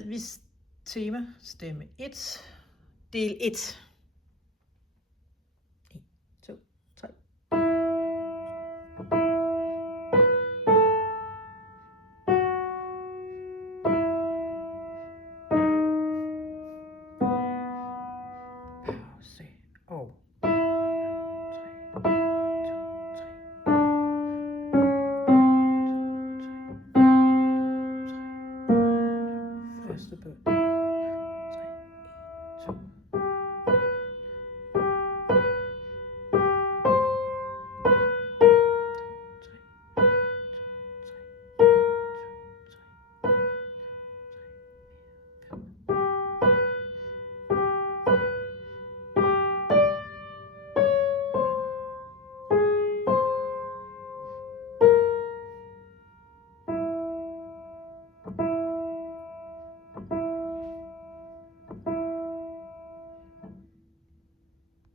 Hedvigs tema, stemme 1, del 1. 1, 2, 3. Pause og 3, 2, 3. Første bøn. 3, 1, 2.